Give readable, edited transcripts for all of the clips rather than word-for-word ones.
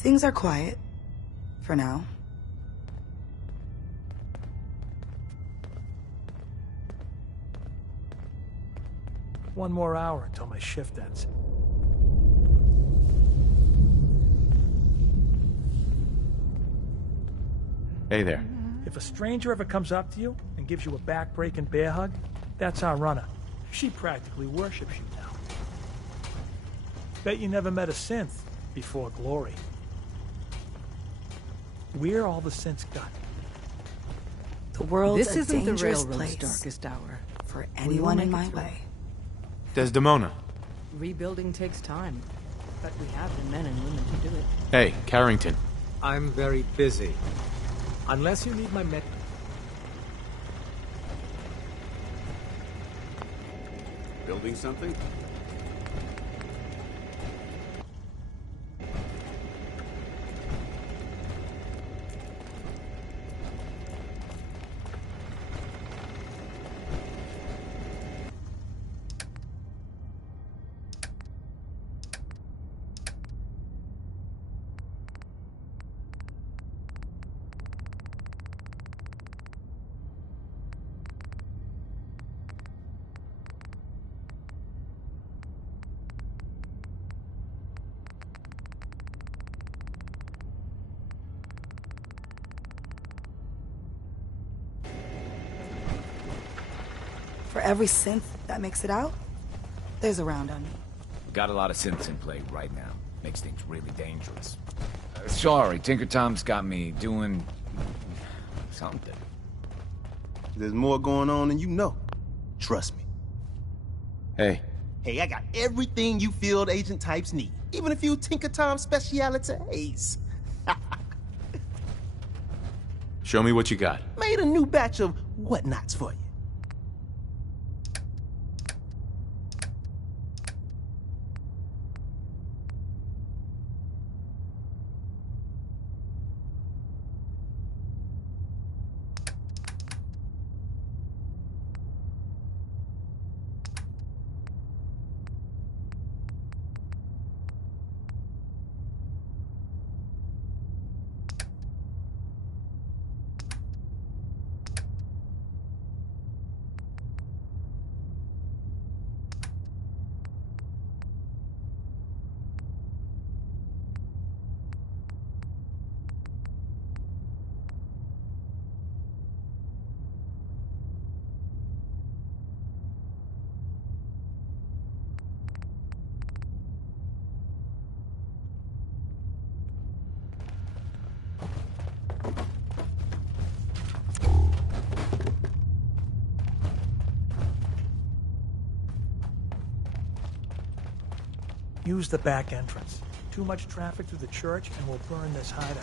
Things are quiet. For now. One more hour until my shift ends. Hey there. If a stranger ever comes up to you and gives you a back-breaking bear hug, that's our runner. She practically worships you now. Bet you never met a synth before Glory. We're all the synths got. The world's This a isn't the dangerous railroad's place darkest hour. for We will anyone make in it my through. way. Desdemona. Rebuilding takes time, but we have the men and women to do it. Hey, Carrington. I'm very busy. Unless you need my med... Building something? For every synth that makes it out, there's a round on me. Got a lot of synths in play right now. Makes things really dangerous. Sorry, Tinker Tom's got me doing... something. There's more going on than you know. Trust me. Hey. Hey, I got everything you field agent types need. Even a few Tinker Tom specialities. Show me what you got. Made a new batch of whatnots for you. Use the back entrance. Too much traffic through the church and we'll burn this hideout.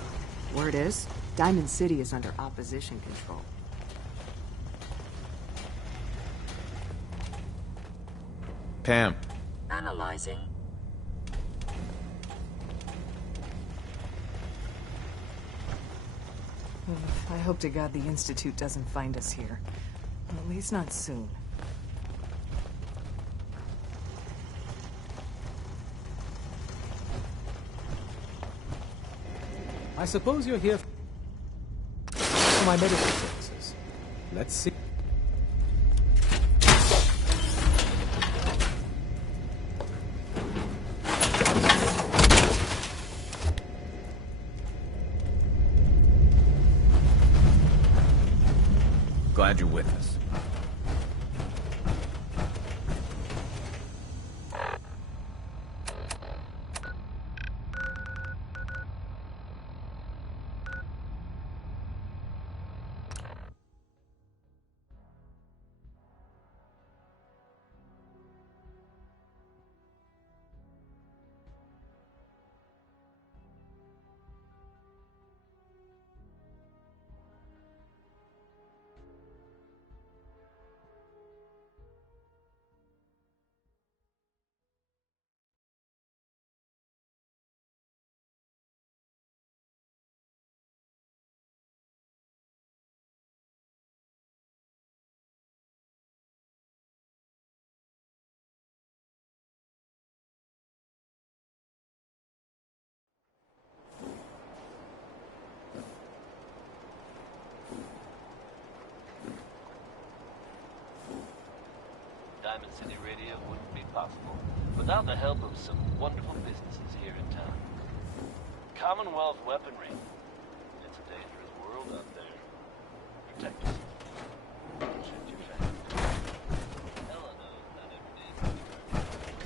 Word is, Diamond City is under opposition control. Pam. Analyzing. I hope to God the Institute doesn't find us here. At least not soon. I suppose you're here for my medical services. Let's see. Glad you're with us. city radio wouldn't be possible without the help of some wonderful businesses here in town. Commonwealth Weaponry. It's a dangerous world out there. Protect yourself. Protect your family. Ella knows not every day can be perfect.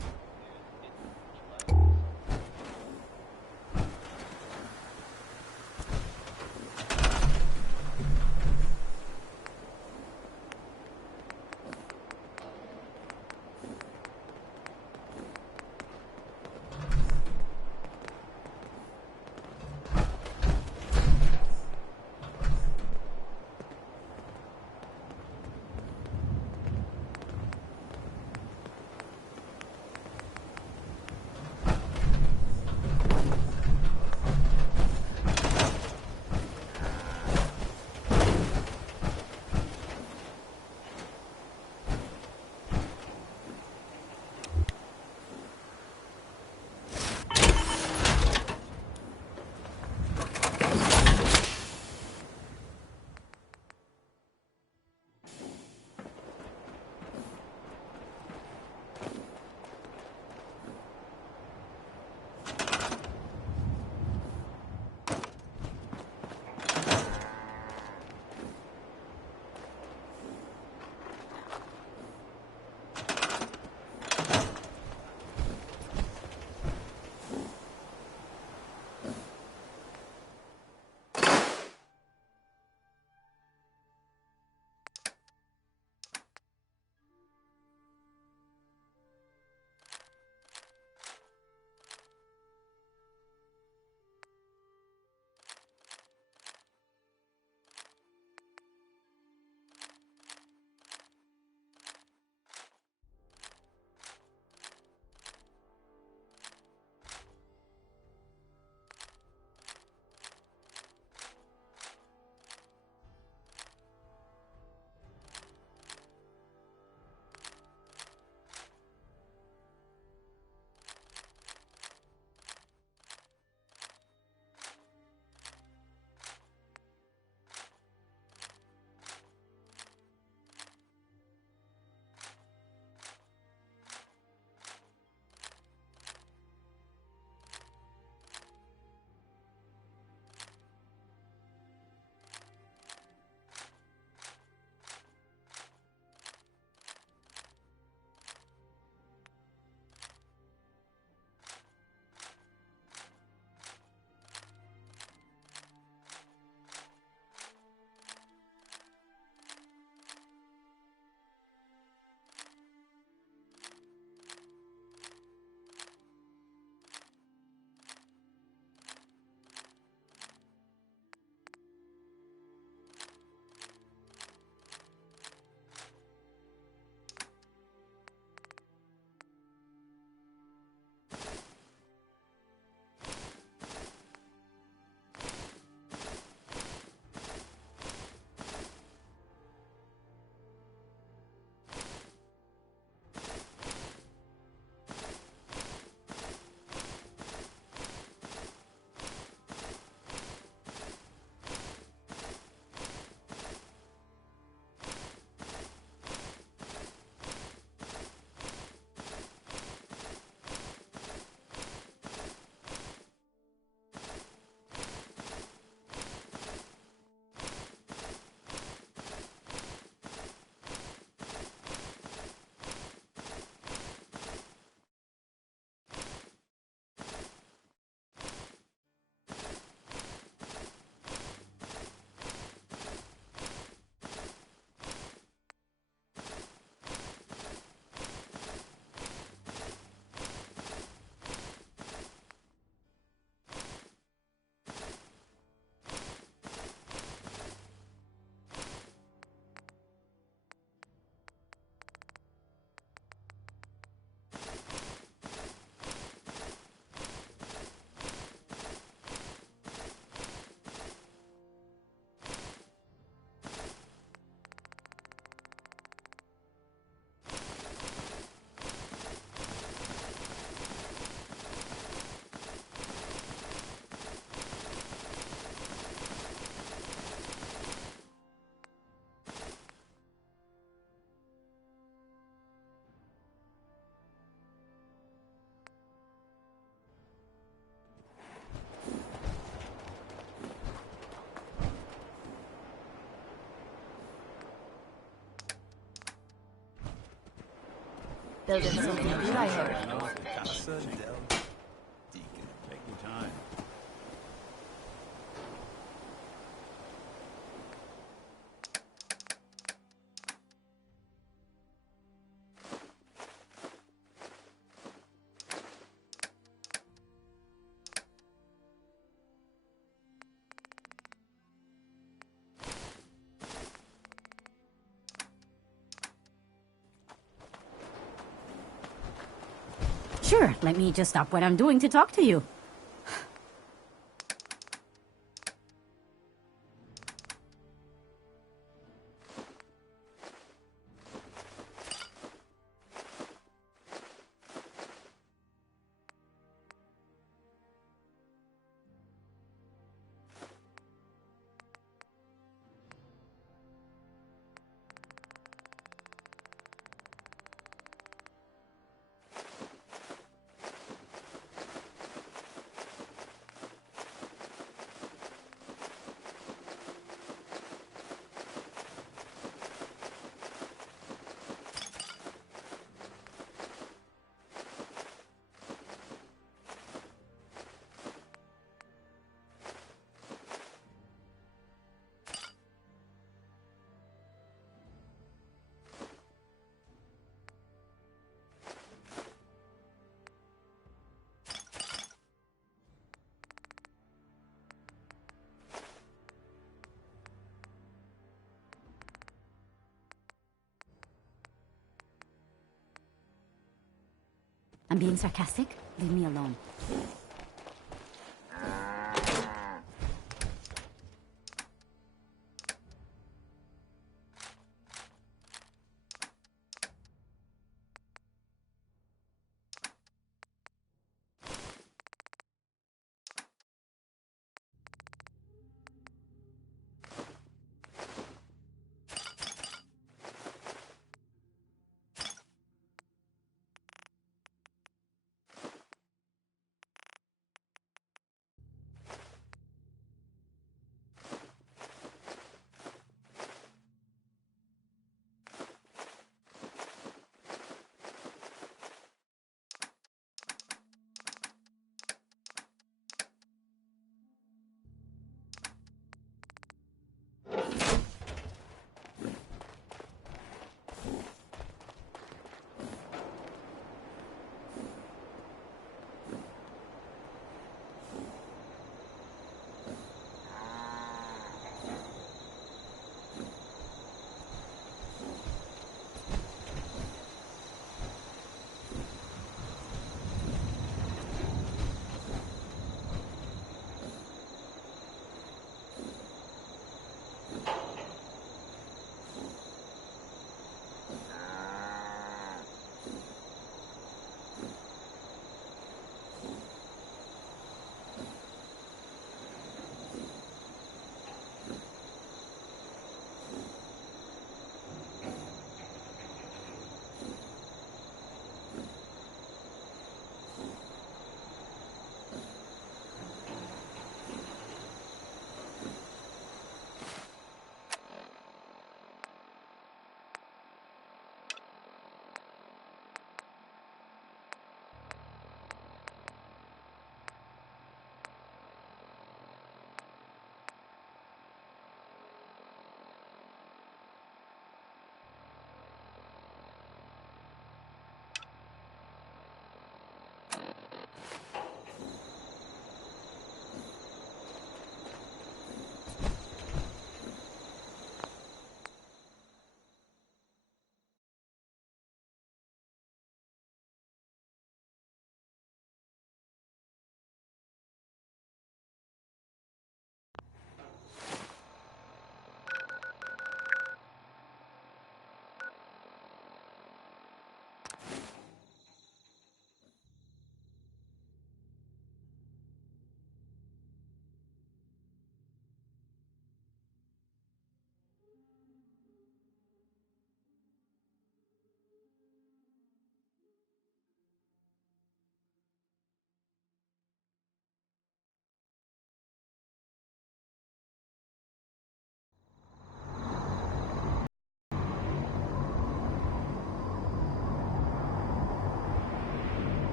Here's July. They'll get something good, I heard. Take your time. Sure, let me just stop what I'm doing to talk to you. I'm being sarcastic. Leave me alone.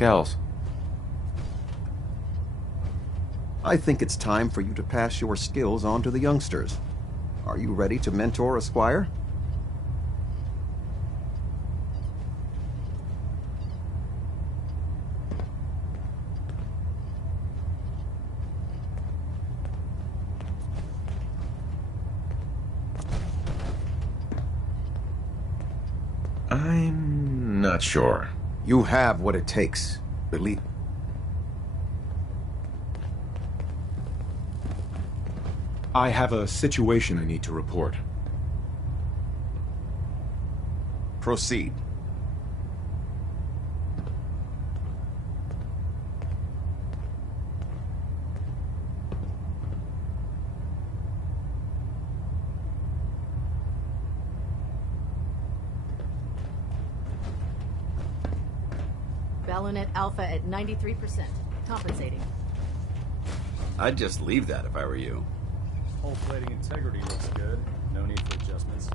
Kells. I think it's time for you to pass your skills on to the youngsters. Are you ready to mentor a squire? I'm not sure. You have what it takes. Believe. I have a situation I need to report. Proceed. Ballonet Alpha at 93%. Compensating. I'd just leave that if I were you. Hull plating integrity looks good. No need for adjustments.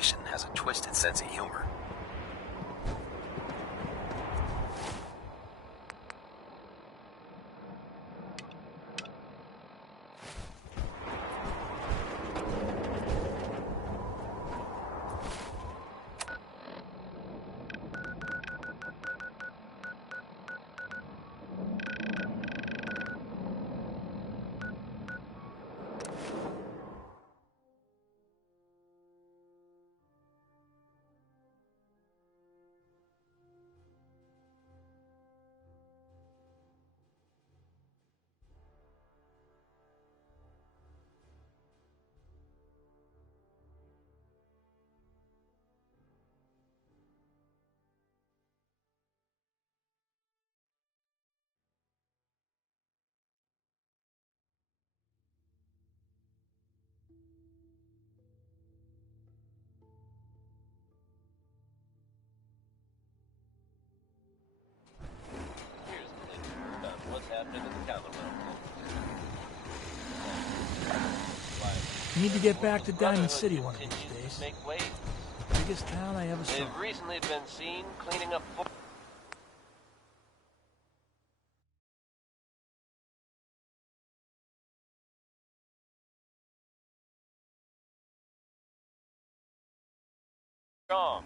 reputation has a twisted sense of humor. Need to get back to Diamond City one of these days. Biggest town I ever saw. They've recently been seen cleaning up. Strong.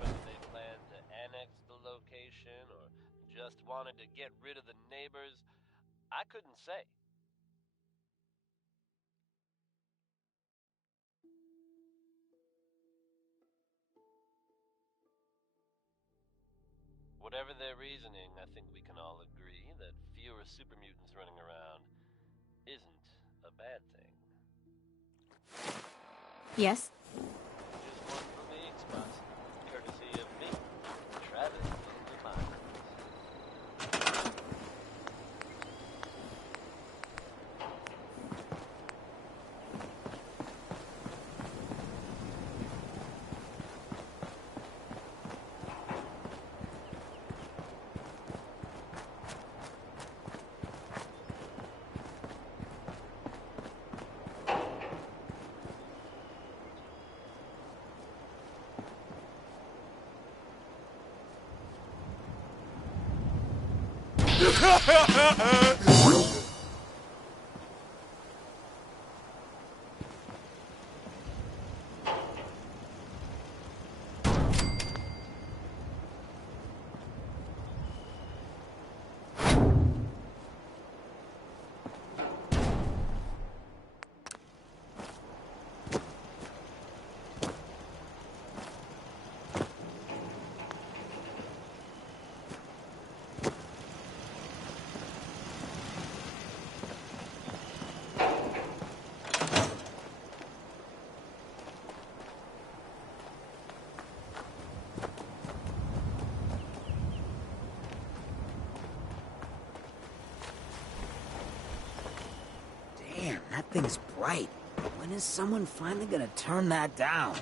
Whether they plan to annex the location or just wanted to get rid of the neighbors, I couldn't say. Whatever their reasoning, I think we can all agree that fewer super mutants running around isn't a bad thing. Yes? Just one for me, spots, courtesy of me, Travis in the Mines. Damn, that thing's bright. When is someone finally gonna turn that down?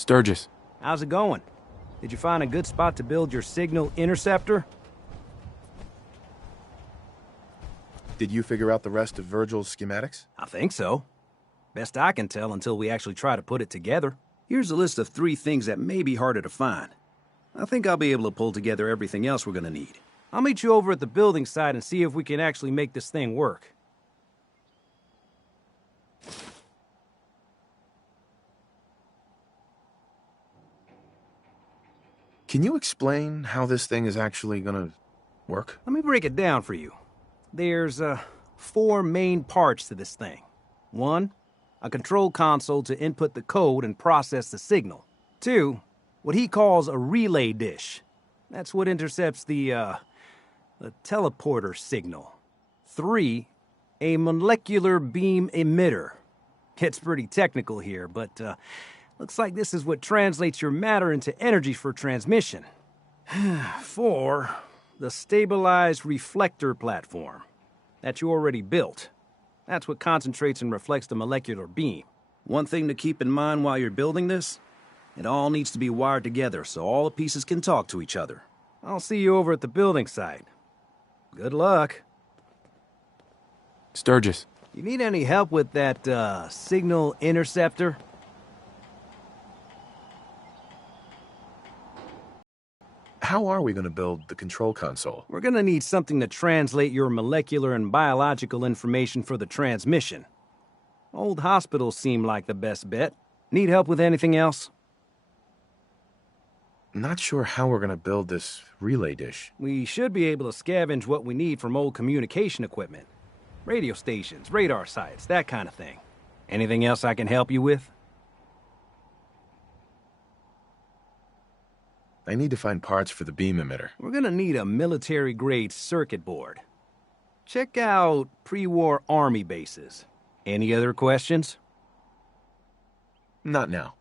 Sturgis. How's it going? Did you find a good spot to build your signal interceptor? Did you figure out the rest of Virgil's schematics? I think so. Best I can tell until we actually try to put it together. Here's a list of 3 things that may be harder to find. I think I'll be able to pull together everything else we're gonna need. I'll meet you over at the building site and see if we can actually make this thing work. Can you explain how this thing is actually gonna work? Let me break it down for you. There's 4 main parts to this thing. 1, a control console to input the code and process the signal. 2, what he calls a relay dish. That's what intercepts the teleporter signal. 3, a molecular beam emitter. It's pretty technical here, but looks like this is what translates your matter into energy for transmission. 4, the stabilized reflector platform that you already built. That's what concentrates and reflects the molecular beam. One thing to keep in mind while you're building this, it all needs to be wired together so all the pieces can talk to each other. I'll see you over at the building site. Good luck. Sturgis. You need any help with that signal interceptor? How are we gonna build the control console? We're gonna need something to translate your molecular and biological information for the transmission. Old hospitals seem like the best bet. Need help with anything else? Not sure how we're gonna build this relay dish. We should be able to scavenge what we need from old communication equipment. Radio stations, radar sites, that kind of thing. Anything else I can help you with? I need to find parts for the beam emitter. We're gonna need a military-grade circuit board. Check out pre-war army bases. Any other questions? Not now.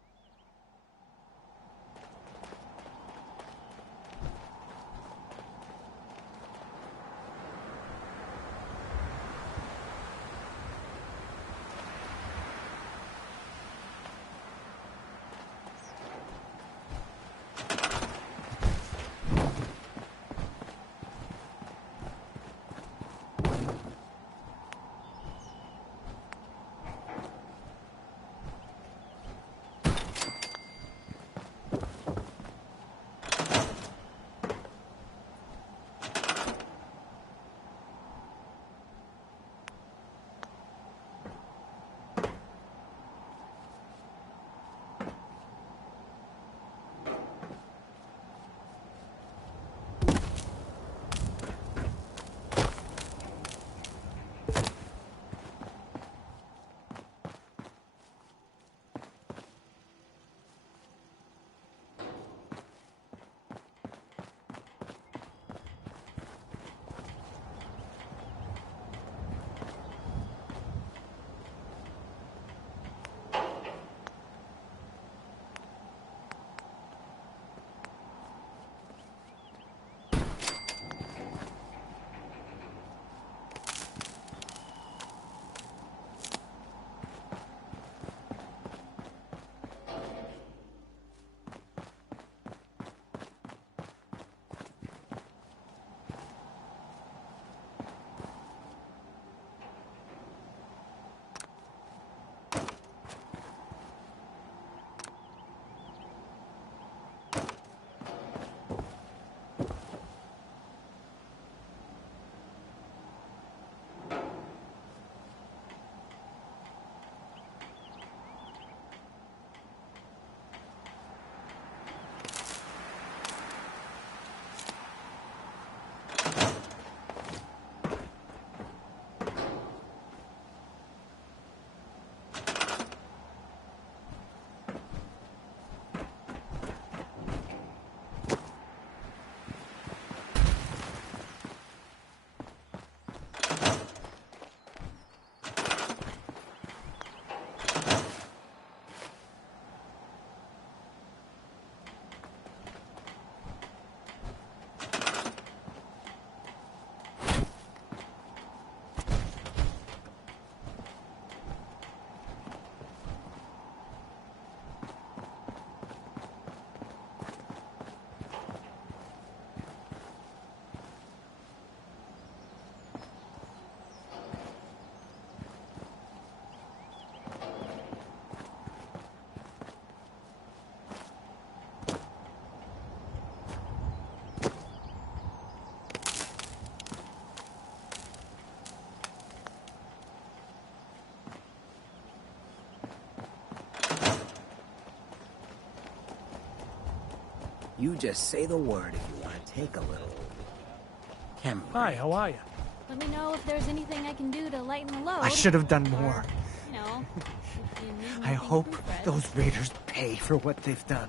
You just say the word if you want to take a little... Hi, how are you? Let me know if there's anything I can do to lighten the load. I should have done more. Or, you know, if you need I anything hope proofread. those raiders pay for what they've done.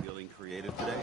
Feeling creative today?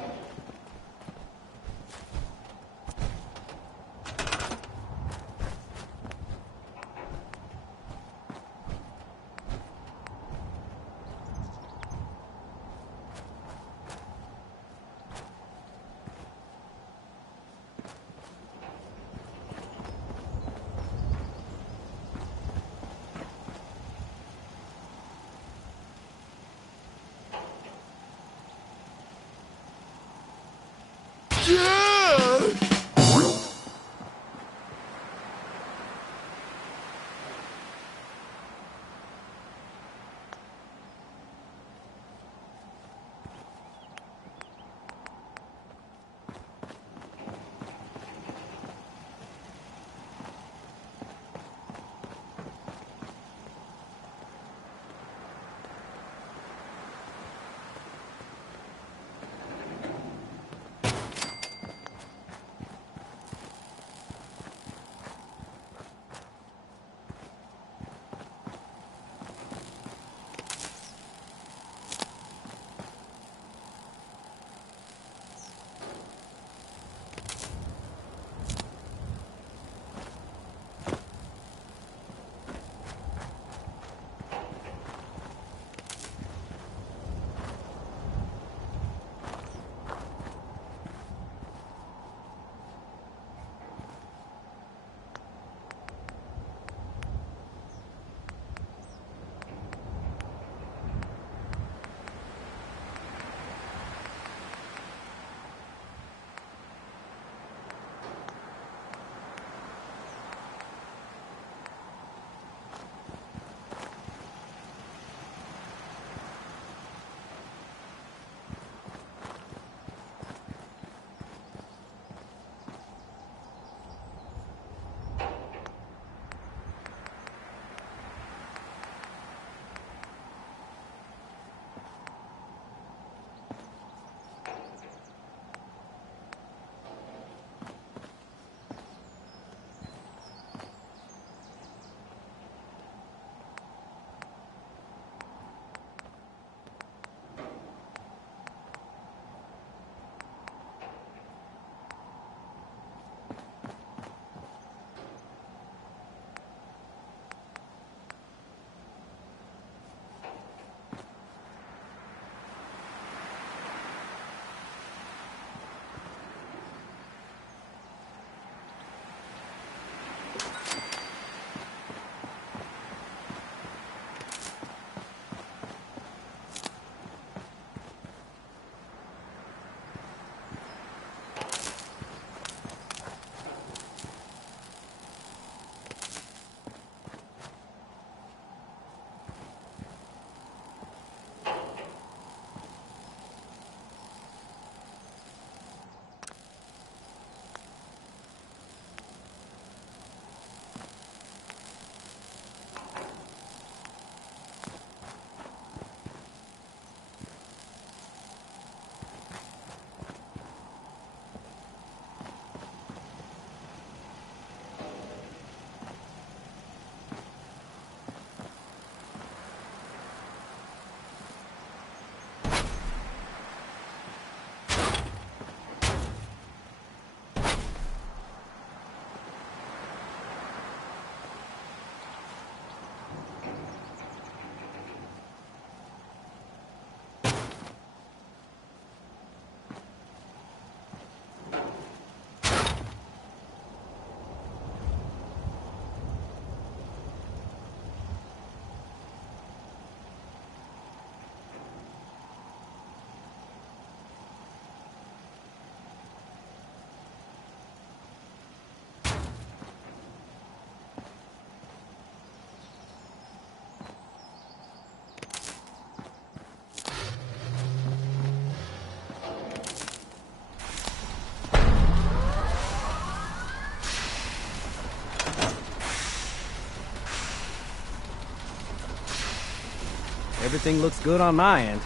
Everything looks good on my end.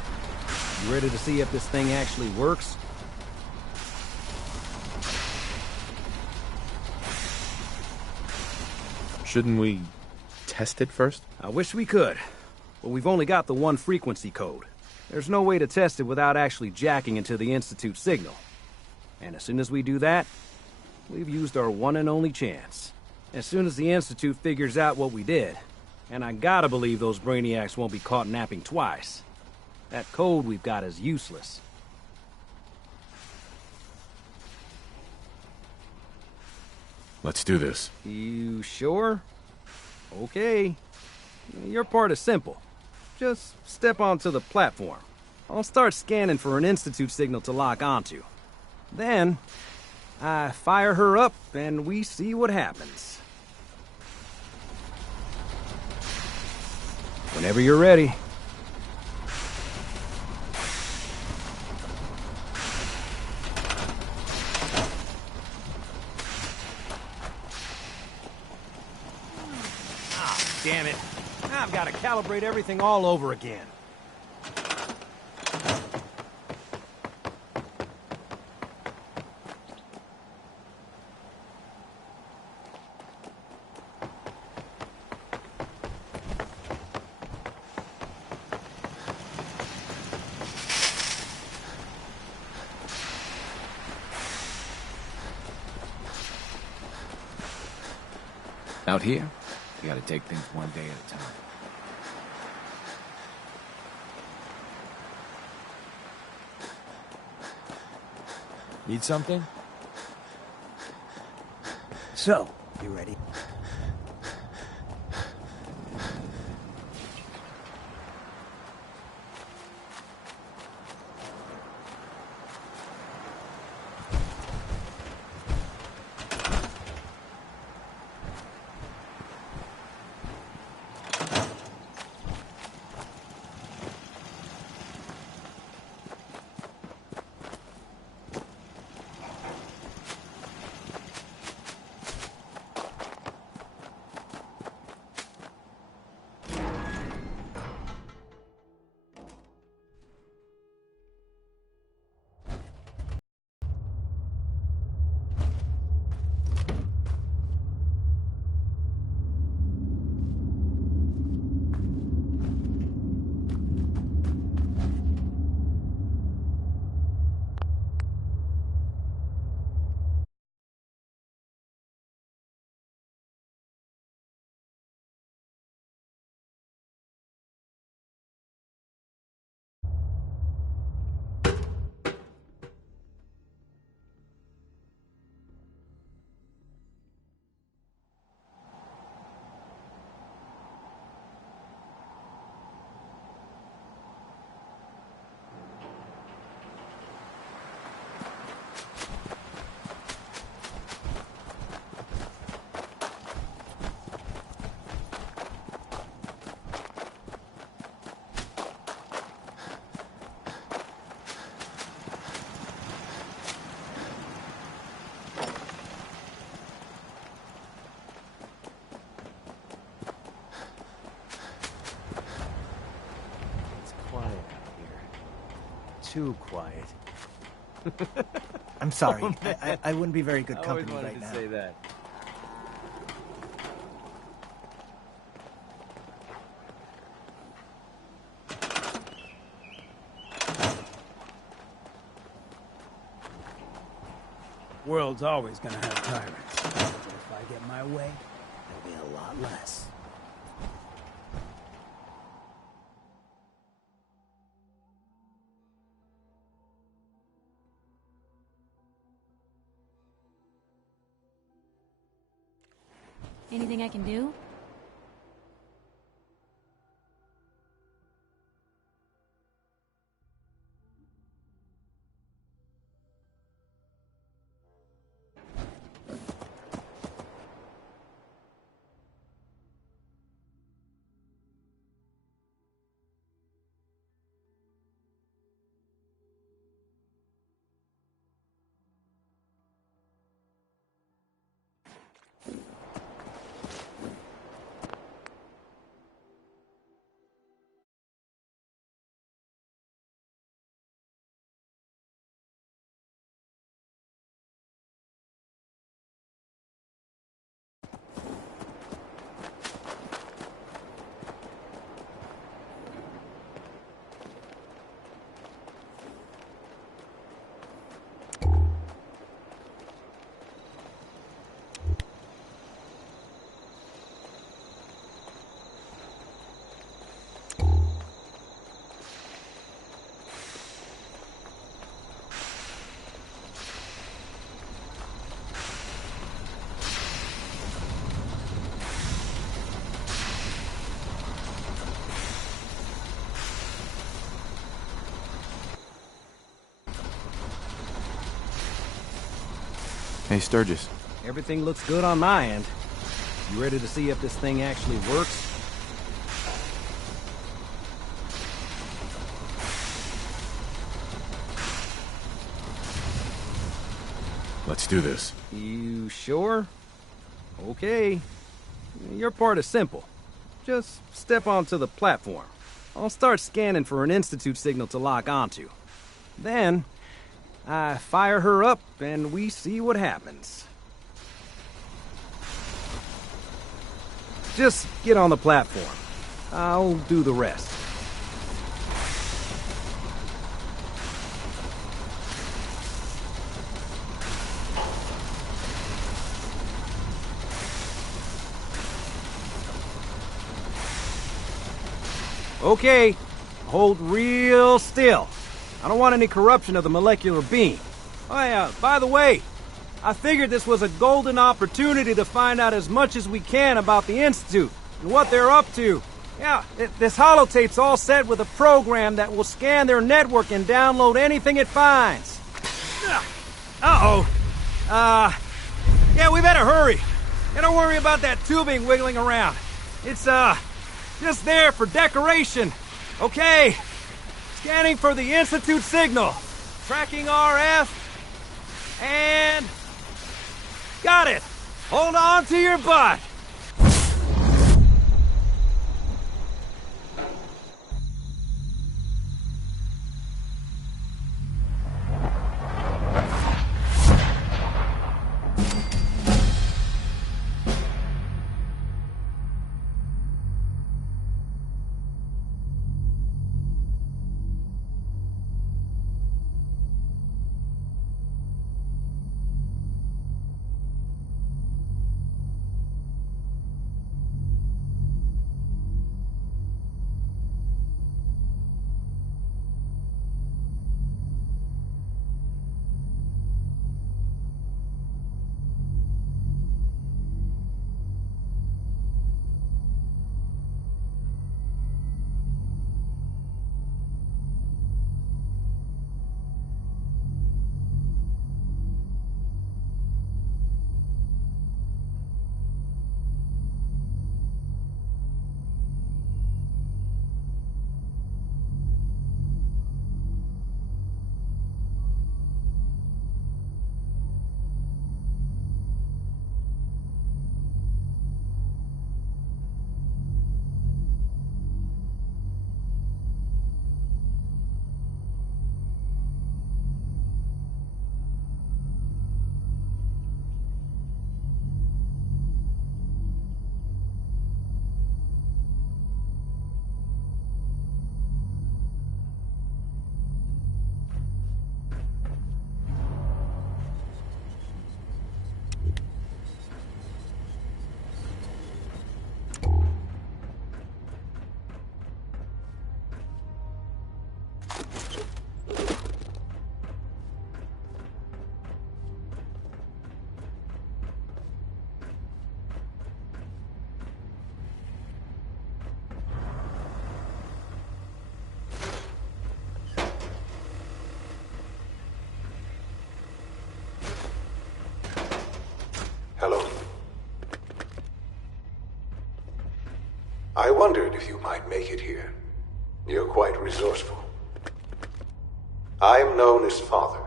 You ready to see if this thing actually works? Shouldn't we test it first? I wish we could, but we've only got the one frequency code. There's no way to test it without actually jacking into the Institute signal. And as soon as we do that, we've used our one and only chance. As soon as the Institute figures out what we did, and I gotta believe those brainiacs won't be caught napping twice, that code we've got is useless. Let's do this. You sure? Okay. Your part is simple. Just step onto the platform. I'll start scanning for an Institute signal to lock onto. Then, I fire her up and we see what happens. Whenever you're ready. Damn it. Now I've got to calibrate everything all over again. Out here, you gotta take things one day at a time. Need something? So, you ready? Too quiet. I'm sorry. Oh, I wouldn't be very good I company always right wanted to now. say that. World's always gonna have tyrants. But if I get my way, there'll be a lot less. Anything I can do? Hey, Sturgis. Everything looks good on my end. You ready to see if this thing actually works? Let's do this. You sure? Okay. Your part is simple. Just step onto the platform. I'll start scanning for an Institute signal to lock onto. Then, I fire her up and we see what happens. Just get on the platform. I'll do the rest. Okay, hold real still. I don't want any corruption of the molecular beam. Oh yeah, by the way, I figured this was a golden opportunity to find out as much as we can about the Institute and what they're up to. Yeah, this holotape's all set with a program that will scan their network and download anything it finds. Uh-oh. Yeah, we better hurry. And don't worry about that tubing wiggling around. It's, just there for decoration. Okay. Scanning for the Institute signal. Tracking RF. And... got it. Hold on to your butt. Hello. I wondered if you might make it here. You're quite resourceful. I am known as Father.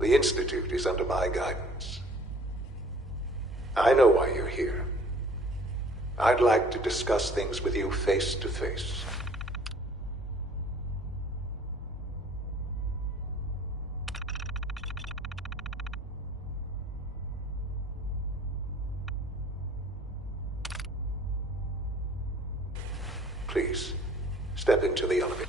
The Institute is under my guidance. I know why you're here. I'd like to discuss things with you face to face. Please, step into the elevator.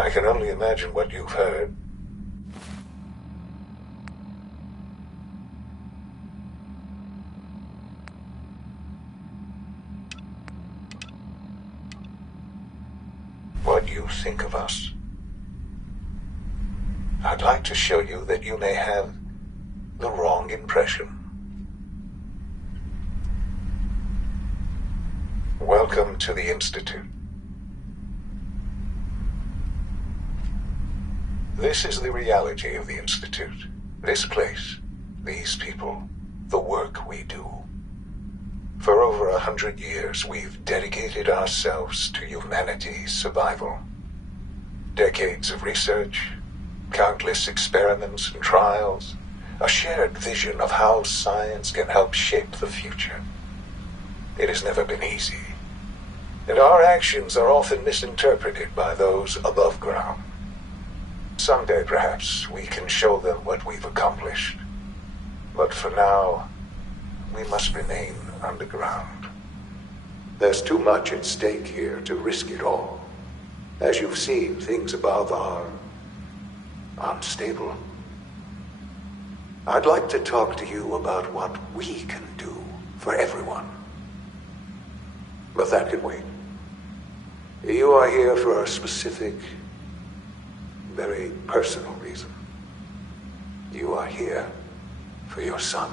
I can only imagine what you've heard. What you think of us. I'd like to show you that you may have the wrong impression. Welcome to the Institute. This is the reality of the Institute. This place, these people, the work we do. For over 100 years, we've dedicated ourselves to humanity's survival. Decades of research, countless experiments and trials, a shared vision of how science can help shape the future. It has never been easy, and our actions are often misinterpreted by those above ground. Someday, perhaps, we can show them what we've accomplished. But for now, we must remain underground. There's too much at stake here to risk it all. As you've seen, things above are unstable. I'd like to talk to you about what we can do for everyone. But that can wait. You are here for a specific, very personal reason. You are here for your son.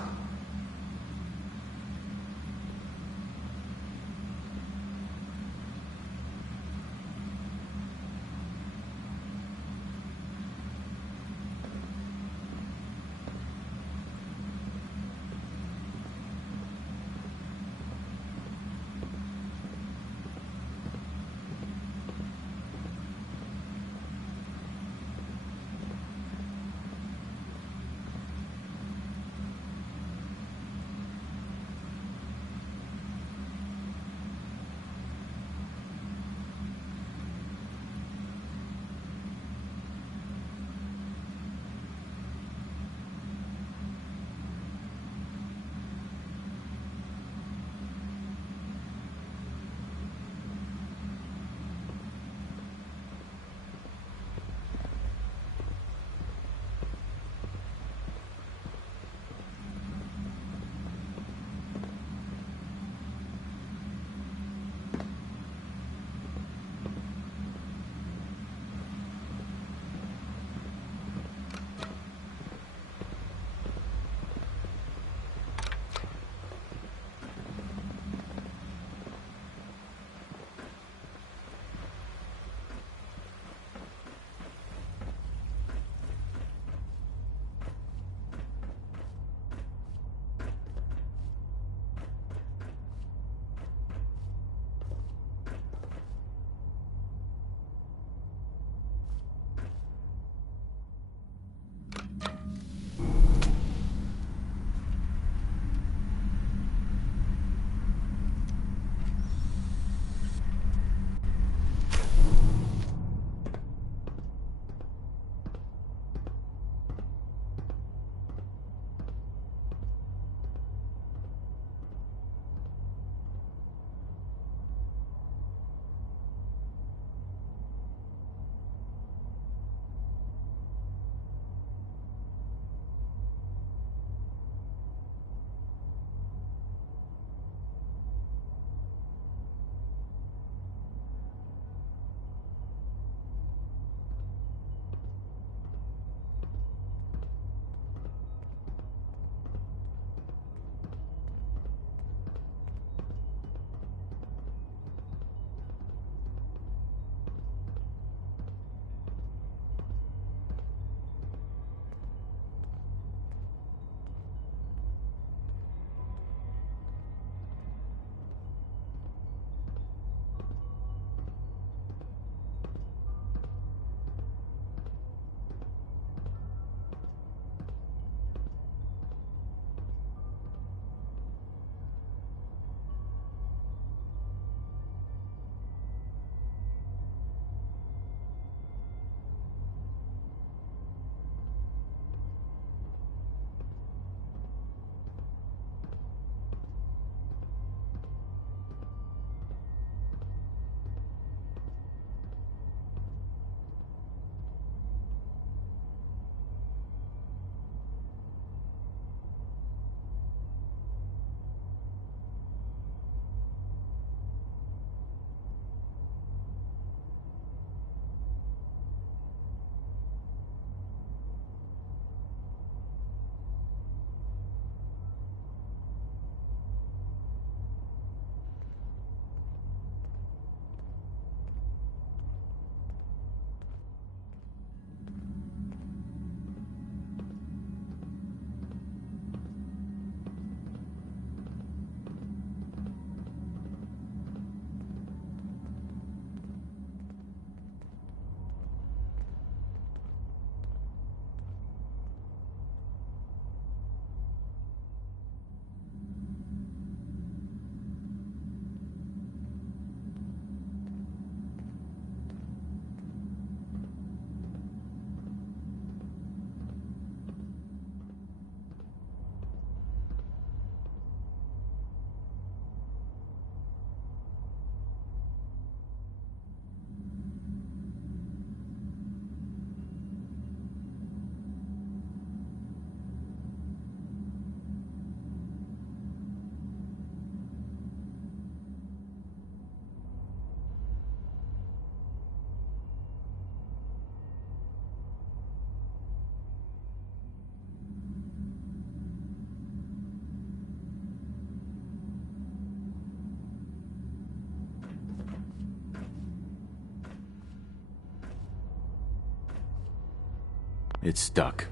It's stuck.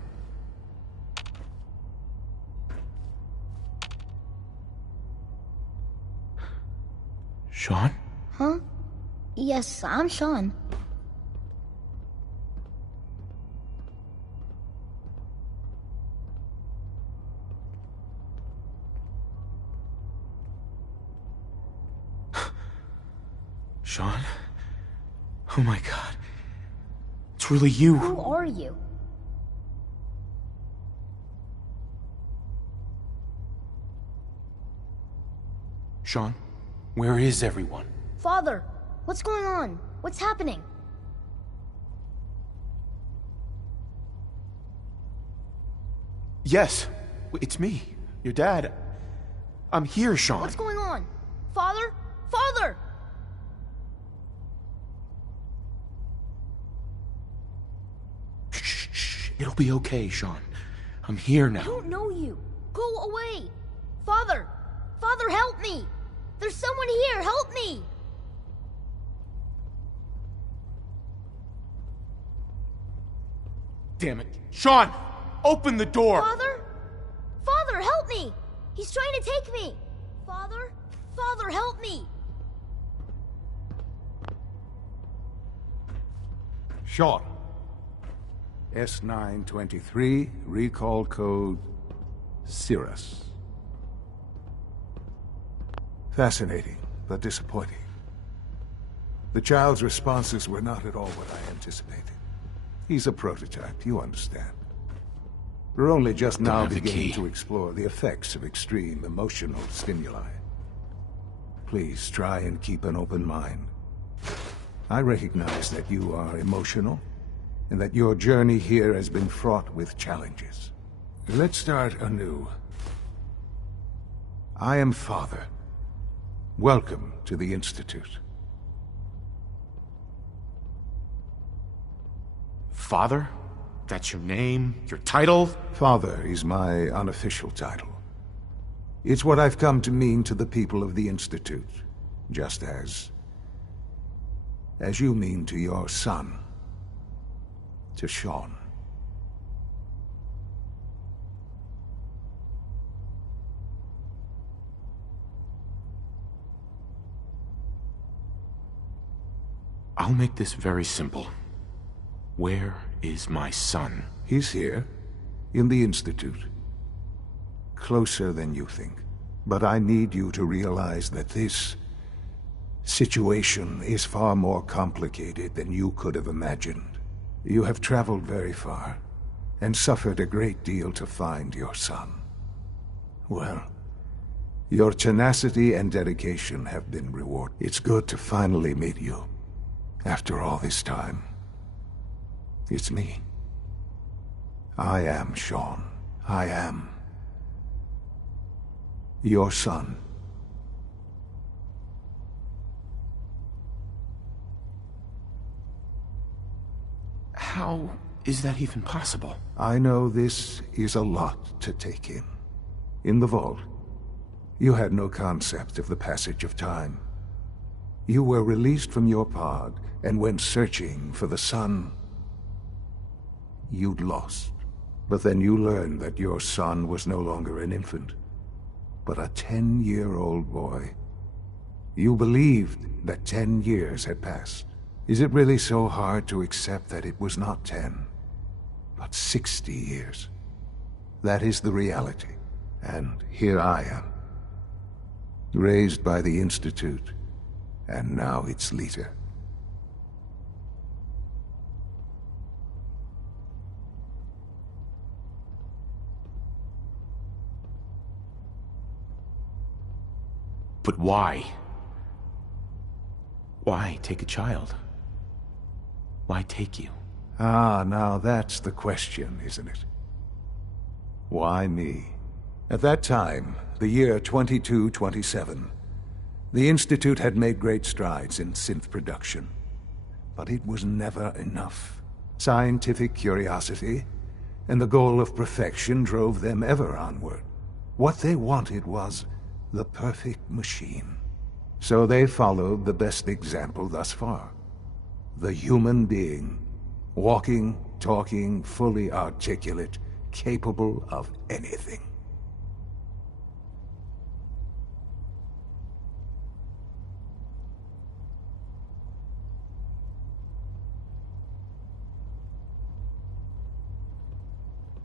Sean? Huh? Yes, I'm Sean. Sean? Oh my god. It's really you. Who are you? Sean, where is everyone? Father, what's going on? What's happening? Yes, it's me, your dad. I'm here, Sean. What's going on? Father? Father! Shh. It'll be okay, Sean. I'm here now. I don't know you. Go away. Father! Father, help me! There's someone here! Help me! Damn it. Sean! Open the door! Father? Father, help me! He's trying to take me! Father? Father, help me! Sean. S923, recall code Cirrus. Fascinating, but disappointing. The child's responses were not at all what I anticipated. He's a prototype, you understand. We're only just now beginning to explore the effects of extreme emotional stimuli. Please try and keep an open mind. I recognize that you are emotional, and that your journey here has been fraught with challenges. Let's start anew. I am Father. Welcome to the Institute. Father? That's your name? Your title? Father is my unofficial title. It's what I've come to mean to the people of the Institute, just as you mean to your son, to Sean. I'll make this very simple. Where is my son? He's here, in the Institute. Closer than you think. But I need you to realize that this situation is far more complicated than you could have imagined. You have traveled very far, and suffered a great deal to find your son. Well, your tenacity and dedication have been rewarded. It's good to finally meet you. After all this time. It's me. I am Sean. I am your son. How is that even possible? I know this is a lot to take in. In the vault, you had no concept of the passage of time. You were released from your pod and went searching for the son you'd lost. But then you learned that your son was no longer an infant, but a 10-year-old boy. You believed that 10 years had passed. Is it really so hard to accept that it was not 10, but 60 years? That is the reality. And here I am, raised by the Institute, and now its leader. But why? Why take a child? Why take you? Ah, now that's the question, isn't it? Why me? At that time, the year 2227, the Institute had made great strides in synth production. But it was never enough. Scientific curiosity and the goal of perfection drove them ever onward. What they wanted was the perfect machine. So they followed the best example thus far. The human being, walking, talking, fully articulate, capable of anything.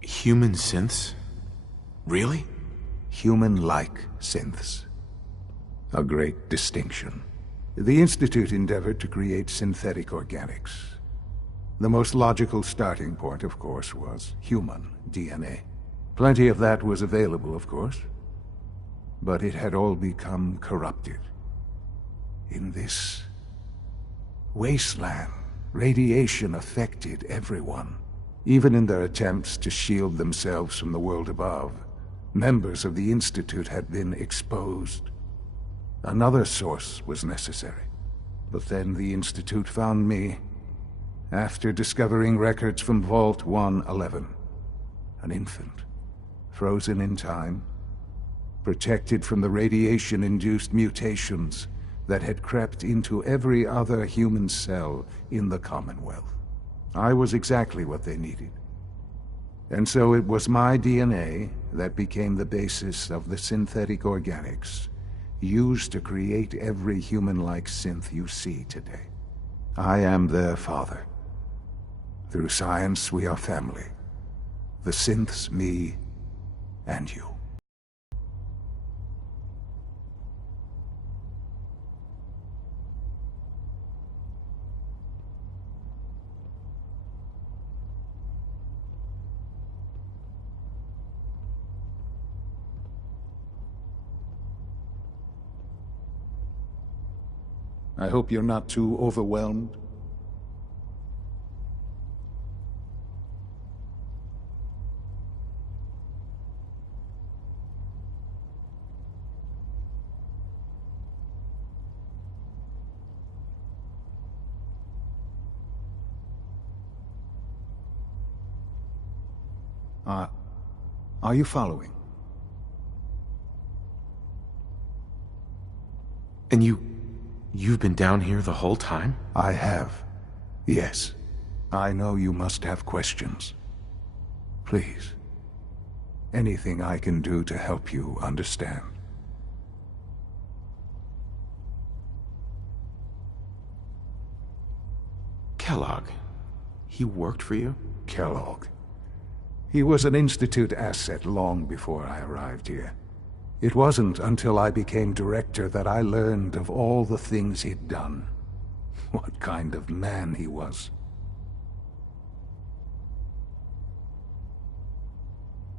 Human synths? Really? Human-like synths. A great distinction. The Institute endeavored to create synthetic organics. The most logical starting point, of course, was human DNA. Plenty of that was available, of course. But it had all become corrupted. In this wasteland, radiation affected everyone. Even in their attempts to shield themselves from the world above, members of the Institute had been exposed. Another source was necessary. But then the Institute found me after discovering records from Vault 111. An infant, frozen in time, protected from the radiation-induced mutations that had crept into every other human cell in the Commonwealth. I was exactly what they needed. And so it was my DNA that became the basis of the synthetic organics used to create every human-like synth you see today. I am their father. Through science, we are family. The synths, me, and you. I hope you're not too overwhelmed. Are you following? And you've been down here the whole time? I have. Yes. I know you must have questions. Please. Anything I can do to help you understand. Kellogg. He worked for you? Kellogg. He was an Institute asset long before I arrived here. It wasn't until I became director that I learned of all the things he'd done. What kind of man he was.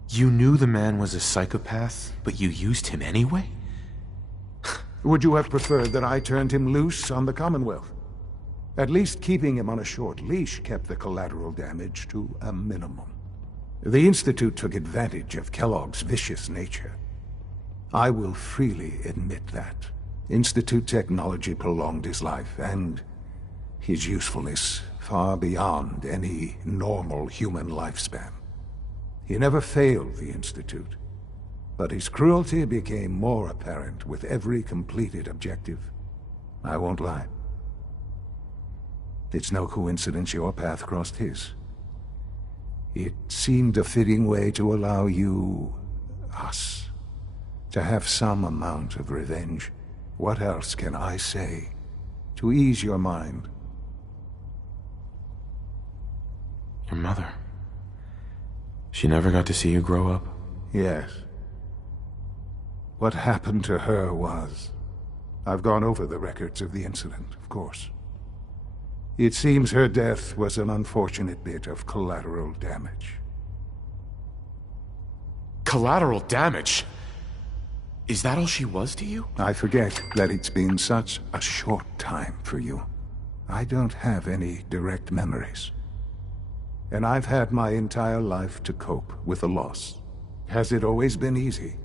You knew the man was a psychopath, but you used him anyway? Would you have preferred that I turned him loose on the Commonwealth? At least keeping him on a short leash kept the collateral damage to a minimum. The Institute took advantage of Kellogg's vicious nature. I will freely admit that. Institute technology prolonged his life, and his usefulness far beyond any normal human lifespan. He never failed the Institute, but his cruelty became more apparent with every completed objective. I won't lie. It's no coincidence your path crossed his. It seemed a fitting way to allow you, us, to have some amount of revenge. What else can I say to ease your mind? Your mother. She never got to see you grow up? Yes. What happened to her was... I've gone over the records of the incident, of course. It seems her death was an unfortunate bit of collateral damage. Collateral damage? Is that all she was to you? I forget that it's been such a short time for you. I don't have any direct memories. And I've had my entire life to cope with the loss. Has it always been easy?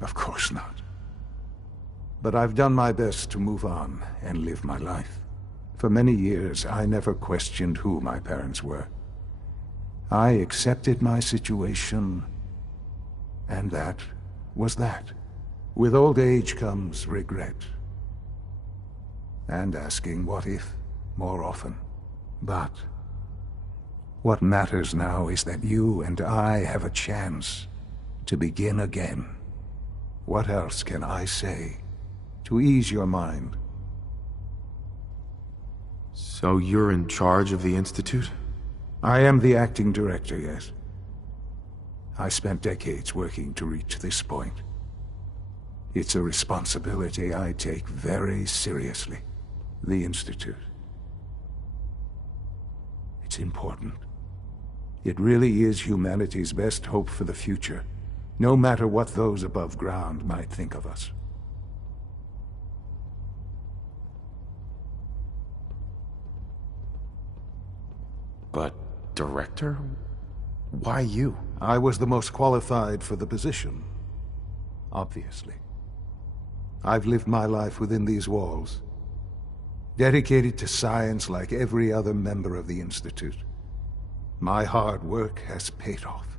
Of course not. But I've done my best to move on and live my life. For many years, I never questioned who my parents were. I accepted my situation, and that was that. With old age comes regret. And asking what if more often. But What matters now is that you and I have a chance to begin again. What else can I say to ease your mind? So you're in charge of the Institute? I am the acting director, yes. I spent decades working to reach this point. It's a responsibility I take very seriously. The Institute. It's important. It really is humanity's best hope for the future, no matter what those above ground might think of us. But, Director? Why you? I was the most qualified for the position. Obviously. I've lived my life within these walls, dedicated to science like every other member of the Institute. My hard work has paid off.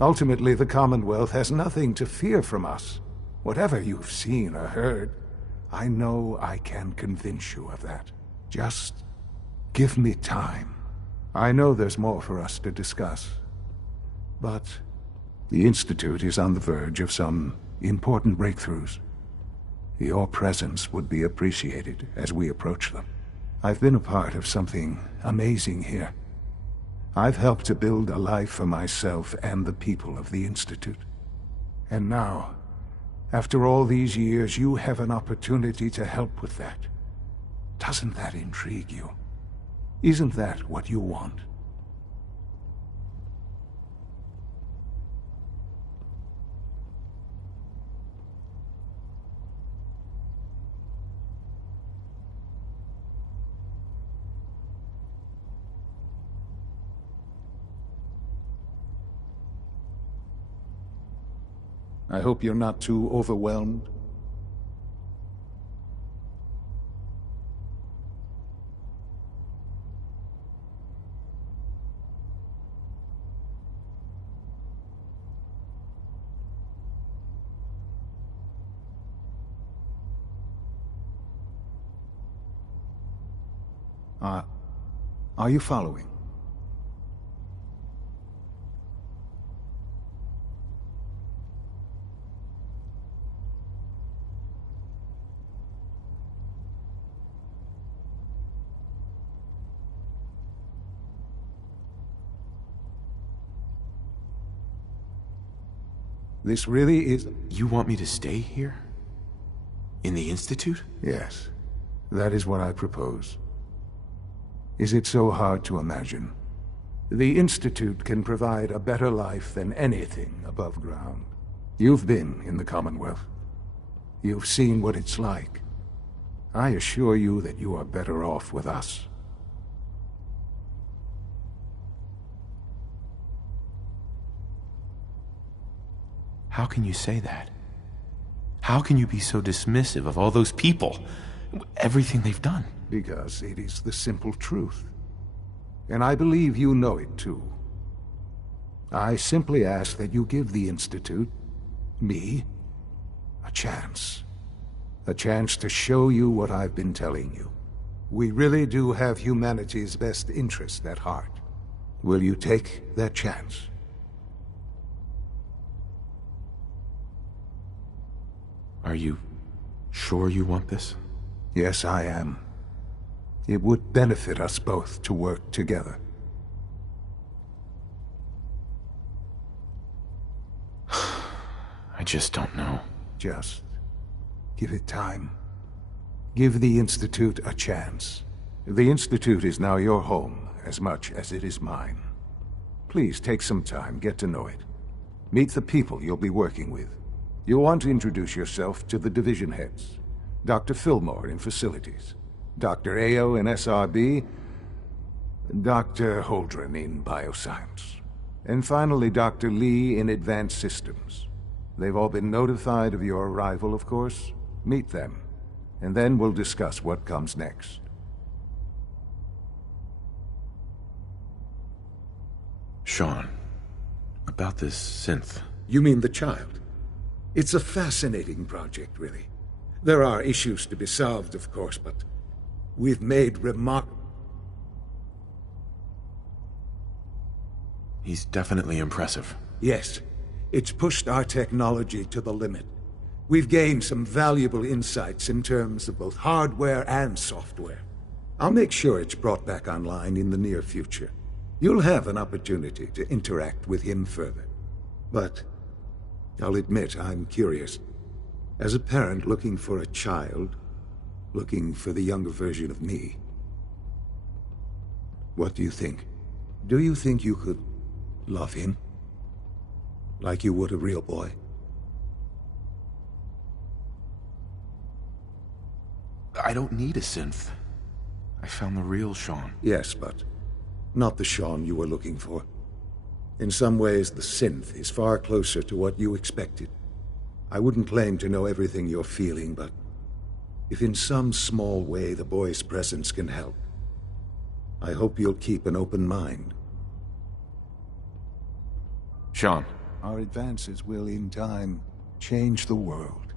Ultimately, the Commonwealth has nothing to fear from us. Whatever you've seen or heard, I know I can convince you of that. Just give me time. I know there's more for us to discuss. But the Institute is on the verge of some important breakthroughs. Your presence would be appreciated as we approach them. I've been a part of something amazing here. I've helped to build a life for myself and the people of the Institute. And now, after all these years, you have an opportunity to help with that. Doesn't that intrigue you? Isn't that what you want? I hope you're not too overwhelmed. Are you following? This really is... You want me to stay here? In the Institute? Yes. That is what I propose. Is it so hard to imagine? The Institute can provide a better life than anything above ground. You've been in the Commonwealth. You've seen what it's like. I assure you that you are better off with us. How can you say that? How can you be so dismissive of all those people? Everything they've done? Because it is the simple truth. And I believe you know it too. I simply ask that you give the Institute, me, a chance. A chance to show you what I've been telling you. We really do have humanity's best interest at heart. Will you take that chance? Are you sure you want this? Yes, I am. It would benefit us both to work together. I just don't know. Just give it time. Give the Institute a chance. The Institute is now your home as much as it is mine. Please take some time, get to know it. Meet the people you'll be working with. You'll want to introduce yourself to the division heads. Dr. Fillmore in Facilities, Dr. Ao in SRB, Dr. Holdren in Bioscience, and finally Dr. Lee in Advanced Systems. They've all been notified of your arrival, of course. Meet them, and then we'll discuss what comes next. Sean, about this synth. You mean the child? It's a fascinating project, really. There are issues to be solved, of course, but we've made He's definitely impressive. Yes, it's pushed our technology to the limit. We've gained some valuable insights in terms of both hardware and software. I'll make sure it's brought back online in the near future. You'll have an opportunity to interact with him further. But I'll admit I'm curious. As a parent looking for a child, looking for the younger version of me, what do you think? Do you think you could love him? Like you would a real boy? I don't need a synth. I found the real Sean. Yes, but not the Sean you were looking for. In some ways, the synth is far closer to what you expected. I wouldn't claim to know everything you're feeling, but if in some small way the boy's presence can help, I hope you'll keep an open mind. Sean. Our advances will, in time, change the world.